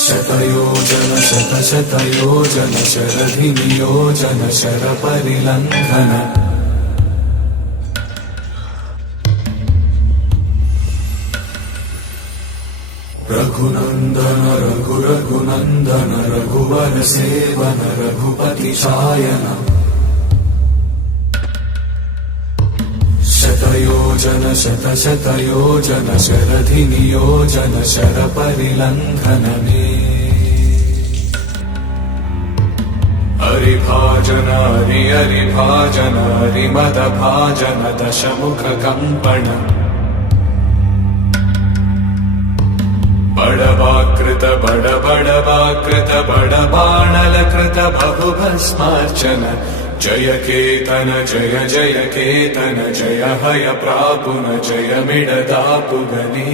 शतयोजन शतशतयोजन शरधिनियोजन शरपरिलङ्घन रघुनन्दन रघुरघुनन्दन रघुवर सेवन रघुपतिशायन शतयोजन शतशतयोजन शरधिनियोजन शरपरिलङ्घनने हरिभाजन हरिभाजन हरिमदभाजन दशमुखकम्पण बडवाकृत बडबडवाकृत बडबाणलकृत बहुभस्मार्चन जय केतन जय जय केतन जय हय प्रापुन जय मिडदापुगनी।